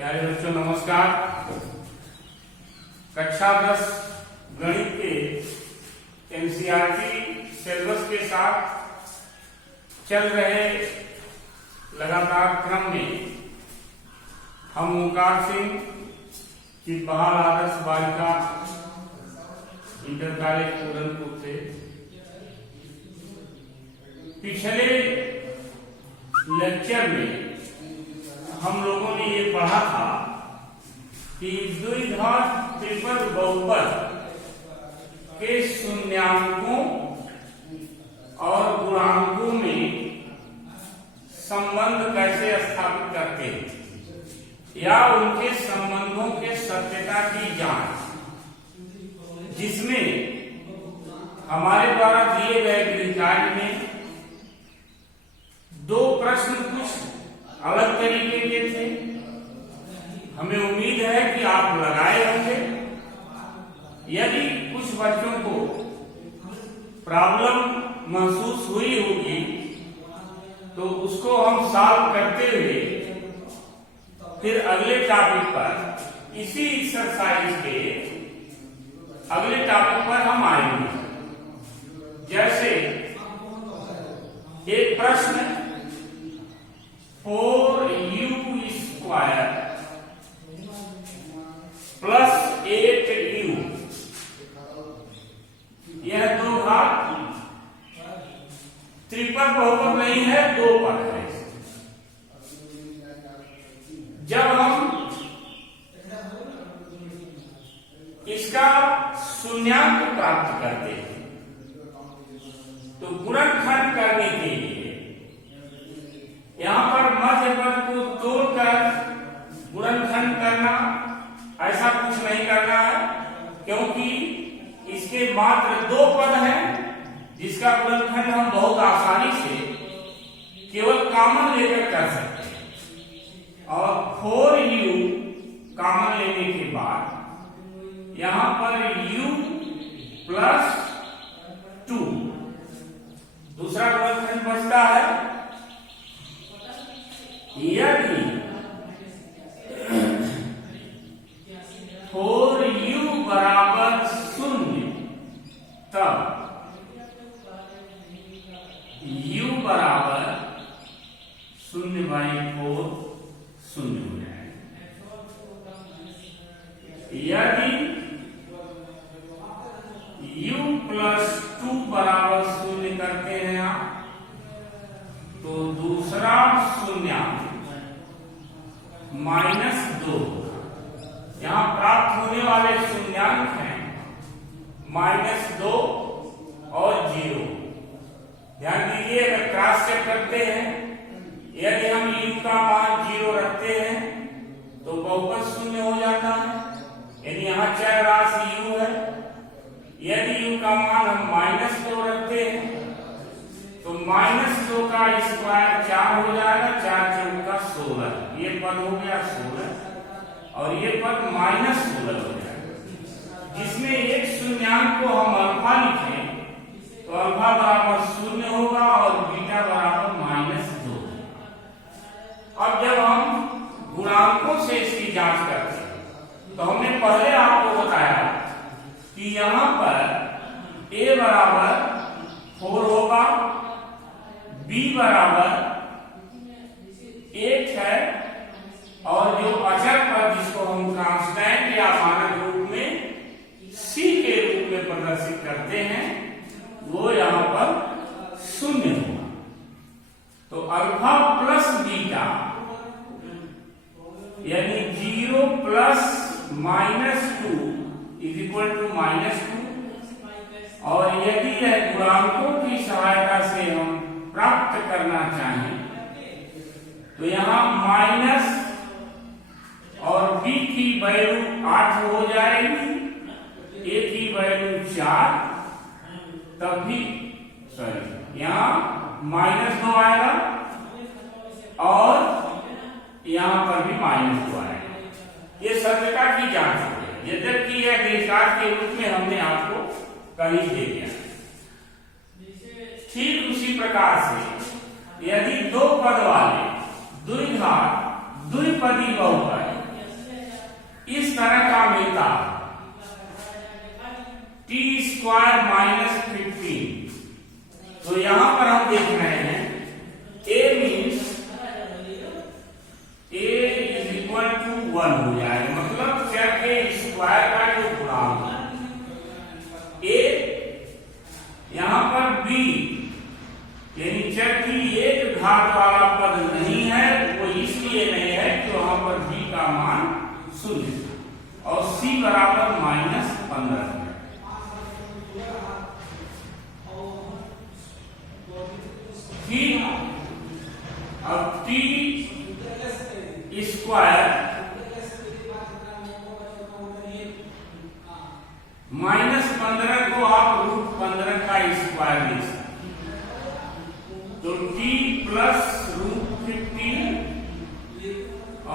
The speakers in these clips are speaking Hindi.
प्यारे बच्चों नमस्कार। कक्षा 10 गणित के एनसीईआरटी सिलेबस के साथ चल रहे लगातार क्रम में हम ओंकार सिंह चितबहार आदर्श बालिका इंटर कॉलेज पूरनपुर से पिछले लेक्चर में हम लोगों ने ये पढ़ा था कि द्विघात त्रिपद बहुपद के शून्यांकों और गुणांकों में संबंध कैसे स्थापित करते हैं या उनके संबंधों के सत्यता की जांच, जिसमें हमारे द्वारा दिए गए गृहकार्य में दो प्रश्न कुछ अलग तरीके के थे। हमें उम्मीद है कि आप लगाए होंगे। यदि कुछ बच्चों को प्रॉब्लम महसूस हुई होगी तो उसको हम सॉल्व करते हुए फिर अगले टॉपिक पर, इसी एक्सरसाइज के अगले टॉपिक पर हम आएंगे। जैसे एक प्रश्न 4u स्क्वायर प्लस 8u, यह दो घात त्रिपद बहुपद नहीं है, दो पद है। जब हम इसका शून्यांक प्राप्त करते हैं तो गुणनखंड करने के लिए यहां पर मध्य पद को तोड़कर गुणनखंड करना, ऐसा कुछ नहीं करना है, क्योंकि इसके मात्र दो पद हैं जिसका गुणनखंड हम बहुत आसानी से केवल कॉमन लेकर कर सकते हैं। और 4u कॉमन लेने के बाद यहां पर u प्लस 2 दूसरा गुणनखंड बचता है। यदि 4u बराबर 0 तब u बराबर 0/4 0 हो जाएगा। यदि u प्लस 2 बराबर 0 करते हैं आप तो दूसरा शून्यांक -2, यहां प्राप्त होने वाले शून्यांक हैं -2 और 0। ध्यान दीजिए, अगर क्रॉस चेक करते हैं, यदि हम u का मान 0 रखते हैं तो बहुपद शून्य हो जाता है, यानी यहां चर राशि u है। यदि u का मान हम -2 रखते हैं तो -2 का स्क्वायर 4 हो जाएगा, 4 चौका 16, ये पद हो गया 16 और ये पद -16 हो जाएगा। जिसमें एक शून्यांक को हम अल्फा लिखें तो अल्फा बराबर 0 होगा और बीटा बराबर -2। अब जब हम गुणांकों से इसकी जांच करते हैं तो हमने पहले आपको बताया कि यहां पर a बराबर 4 होगा, b बराबर 8 है और जो अचर पद जिसको हम कांस्टेंट या मानक रूप में c के रूप में प्रदर्शित करते हैं वो यहां पर 0 होगा। तो अल्फा प्लस बीटा यानी 0 प्लस -2 = -2। और यदि यह गुणांकों की सहायता से हम प्राप्त करना चाहें तो यहाँ माइनस और b की वैल्यू 8 हो जाएगी, a की वैल्यू 4, तब भी यहाँ -2 आएगा और यहाँ पर भी -2 आएगा। ये सत्यता की जांच है, यद्यपि यह गृहकार्य के रूप में हमने आपको कर ही दे दिया। ठीक उसी प्रकार से यदि दो पद वाले द्विघात द्विपदी बहुपद स्क्वायर माइनस 15। तो यहां पर हम देख रहे हैं a means a is equal to 1 हो जाएगा, मतलब चर के स्क्वायर का जो गुणांक a, यहां पर b यानी चर की एक घात वाला पद नहीं है, वो इसलिए नहीं है कि वहां पर b का मान 0 और c बराबर -15 है। ठीक, अब t स्क्वायर -15 को आप √15 का स्क्वायर लिख सकते हैं, तो t प्लस √15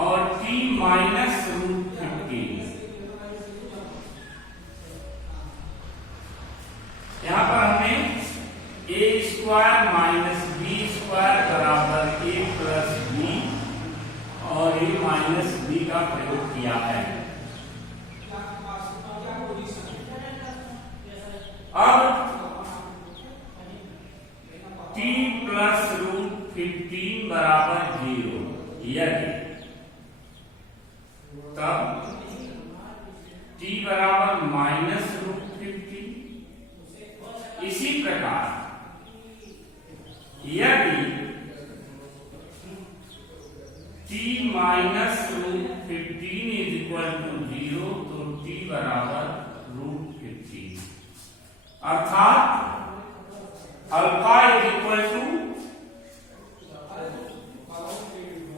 और t माइनस √15। यहां पर हमने a square minus b square बराबर a प्लस b और a माइनस b का प्रयोग किया है। अब t प्लस √15 बराबर 0 यदि, तब t बराबर -√15। इसी प्रकार यदि t minus √15 is equal to 0, तो t बराबर √15, अर्थात अल्फा इज इक्वल टू,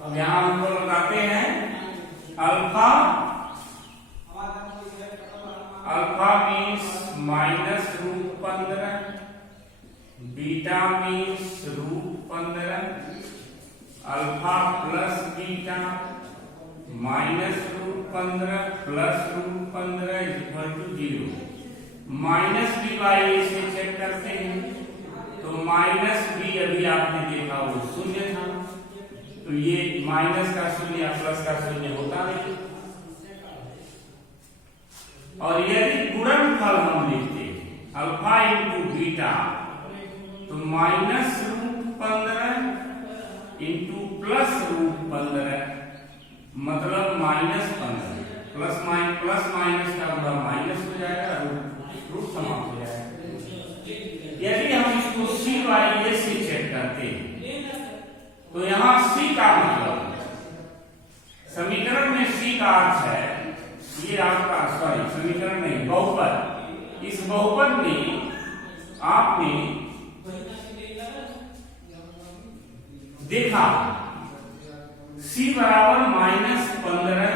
अब यहां हम लोग लगाते हैं alpha means -√15, beta means √15, alpha plus beta -√15 plus √15 is equal to 0। Minus b by a से चेक करते हैं, तो माइनस बी अभी आपने देखा वो 0 था, तो ये माइनस का 0 या प्लस का 0 होता नहीं। और यदि गुणनफल हम लिखते हैं अल्फा इंटू बीटा, तो -√15 इंटू प्लस √15 मतलब -15, प्लस माइनस का पूरा माइनस हो जाएगा, रूट समाप्त हो जाएगा। यदि हम इसको c बाई ए से चेक करते हैं, तो यहां c का मतलब समीकरण में c का अर्थ है, ये आपका सॉरी समीकरण नहीं, बहुपद। इस बहुपद में आपने देखा c बराबर -15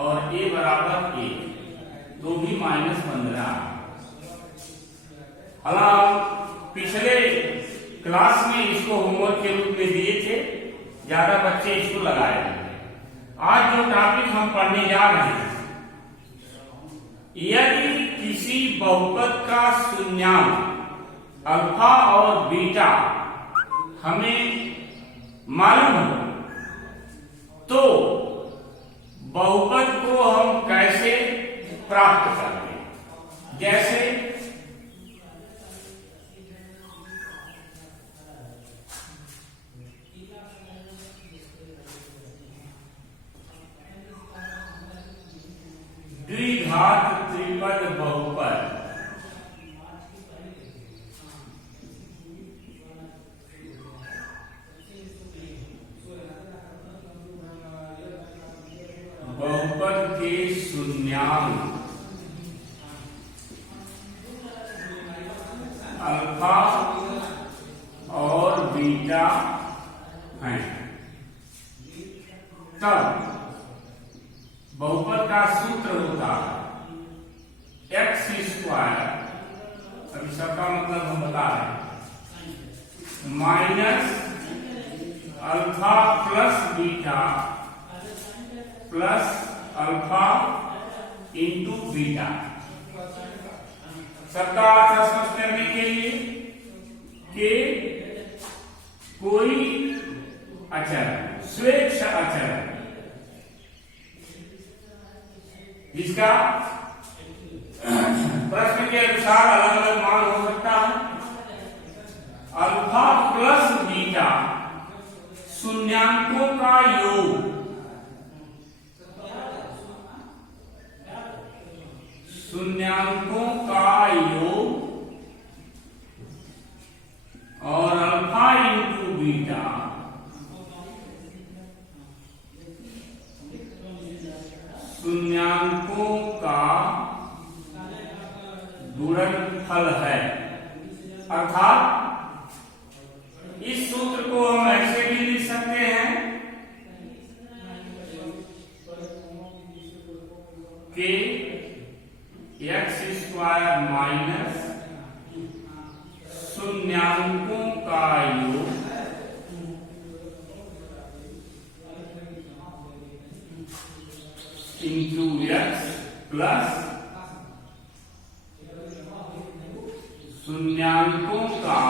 और a बराबर 1, तो भी -15। हालांकि पिछले क्लास में इसको होमवर्क के रूप में दिए थे, ज्यादा बच्चे इसको लगाए थे। आज जो टॉपिक हम पढ़ने जा रहे हैं, यदि किसी बहुपद का शून्यांक अल्फा और बीटा हमें मालूम हो, तो बहुपद को हम कैसे प्राप्त करते हैं। जैसे द्विघात त्रिपद बहुपद, बहुपद के शून्यांक अल्फा और बीटा हैं, तब बहुपद का सूत्र होता है x², अभी सबका मतलब हम बता रहे हैं, minus alpha plus beta plus alpha into beta. सबका अर्थ स्पष्ट करने के लिए कि कोई अचर स्वेच्छ अचर जिसका प्रश्न के अनुसार अलग अलग मान हो सकता है। अल्फा प्लस बीटा शून्यांकों का योग, शून्यांकों का योग और अल्फा इंटू बीटा शून्यांकों का गुणनफल है। अर्थात इस सूत्र को हम ऐसे भी लिख सकते हैं कि एक्स स्क्वायर माइनस शून्यांकों का योग इंटू एक्स प्लस शून्यांकों का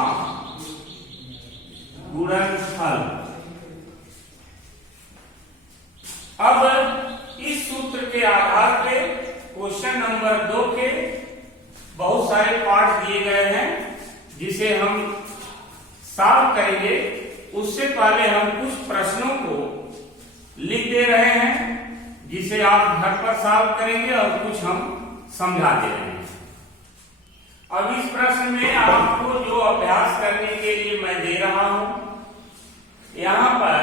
गुणनफल। अब इस सूत्र के आधार पे क्वेश्चन नंबर 2 के बहुत सारे पार्ट दिए गए हैं जिसे हम सॉल्व करेंगे। उससे पहले हम कुछ प्रश्नों को लिख दे रहे हैं जिसे आप घर पर सॉल्व करेंगे और कुछ हम समझा दे रहे हैं। अब इस प्रश्न में आपको जो अभ्यास करने के लिए मैं दे रहा हूं, यहां पर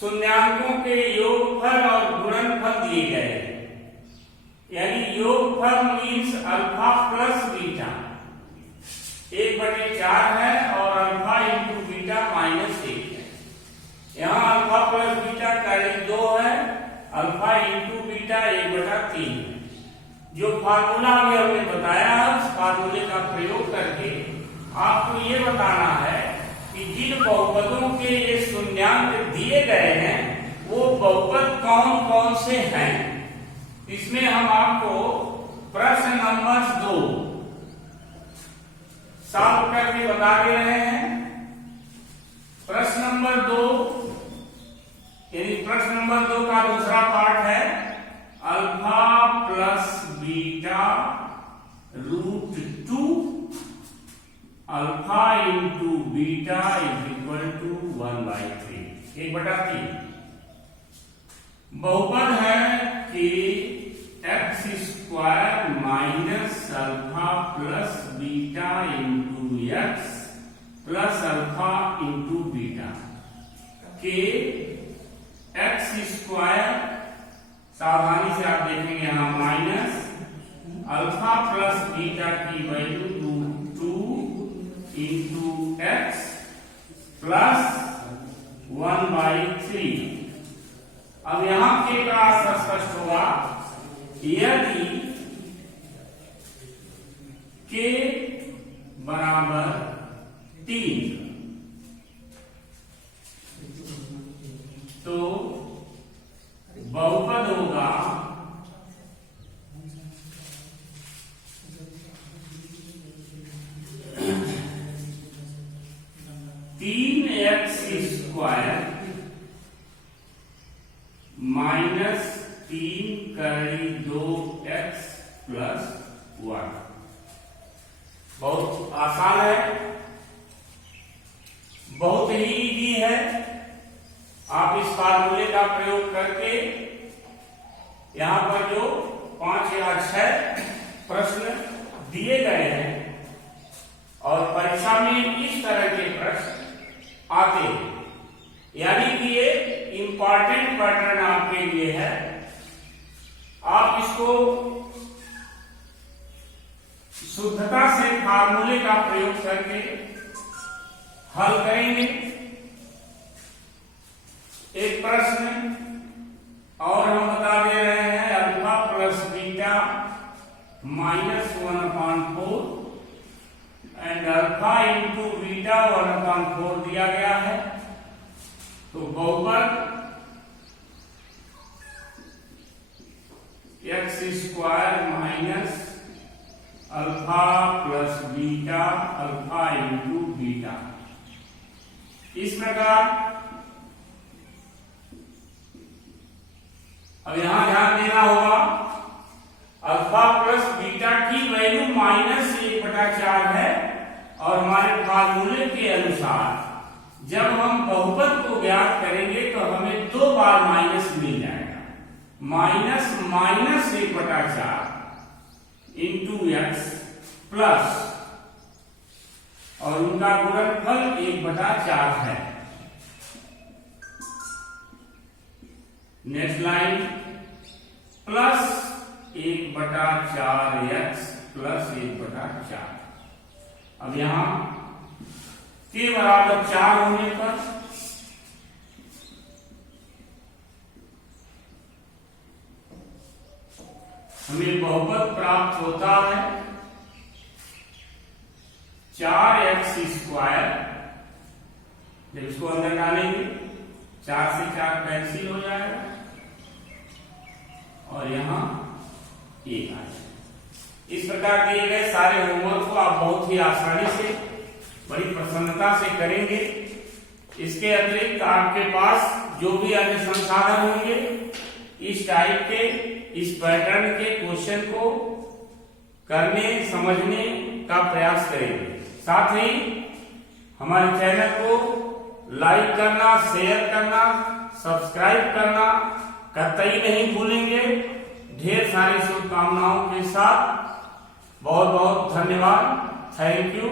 शून्यांकों के योगफल और गुणनफल दिए गए हैं। यानी योगफल मीन्स अल्फा प्लस बीटा 1/4 है और अल्फा इंटू बीटा -1 है। यहाँ अल्फा प्लस बीटा करीब 2 है, अल्फा इंटू बीटा 1/3 है। जो फार्मूला अभी हमने बताया है उस फार्मूले का प्रयोग करके आपको ये बताना है कि जिन बहुपदों के ये शून्यांक दिए गए हैं वो बहुपद कौन कौन से हैं। इसमें हम आपको प्रश्न नंबर 2 सॉल्व करके बता दे रहे हैं। प्रश्न नंबर 2 यानी प्रश्न नंबर 2 का दूसरा पार्ट है alpha plus beta √2 alpha into beta is equal to 1/3 1/3। बहुपद है कि X square minus alpha plus beta into X plus alpha into beta के एक्स स्क्वायर, सावधानी से आप देखेंगे यहां माइनस अल्फा प्लस बीटा की वैल्यू 2 इंटू एक्स प्लस 1/3। अब यहां के का स्पष्ट होगा यदि के बराबर 3 तो बहुपद होगा तीन एक्स स्क्वायर -3 प्लस 1। बहुत आसान है, बहुत ही इजी है। आप इस फार्मूले का प्रयोग करके यहां पर जो 5 या 6 प्रश्न दिए गए हैं और परीक्षा में इस तरह के प्रश्न आते हैं, यानी कि ये इंपॉर्टेंट पैटर्न आपके लिए है। आप इसको शुद्धता से फार्मूले का प्रयोग करके हल करेंगे। एक प्रश्न और हम बता दे रहे हैं alpha plus beta -1/4 and alpha into beta 1/4 दिया गया है। तो बहुपद x square minus alpha plus beta alpha into beta, इस प्रकार। अब यहां ध्यान देना होगा अल्फा प्लस बीटा अनुसार जब हम बहुपद को ज्ञात करेंगे तो हमें 2 बार माइनस मिल जाएगा। Minus minus 1/4 into X plus और उनका गुणनफल 1/4 है। Next line plus 1/4 x plus 1/4। अब यहां के बराबर 4 होने पर हमें बहुपद प्राप्त होता है 4x²। जब इसको अंदर डालेंगे 4 से 4 कैंसिल हो जाएगा और यहां 1 आ जाएगा। इस प्रकार दिए गए सारे होमवर्क को आप बहुत ही आसानी से बड़ी प्रसन्नता से करेंगे। इसके अतिरिक्त आपके पास जो भी अन्य संसाधन होंगे इस टाइप के इस पैटर्न के क्वेश्चन को करने समझने का प्रयास करेंगे। साथ ही हमारे चैनल को लाइक करना, शेयर करना, सब्सक्राइब करना कतई नहीं भूलेंगे। ढेर सारी शुभकामनाओं के साथ बहुत बहुत धन्यवाद। Thank you.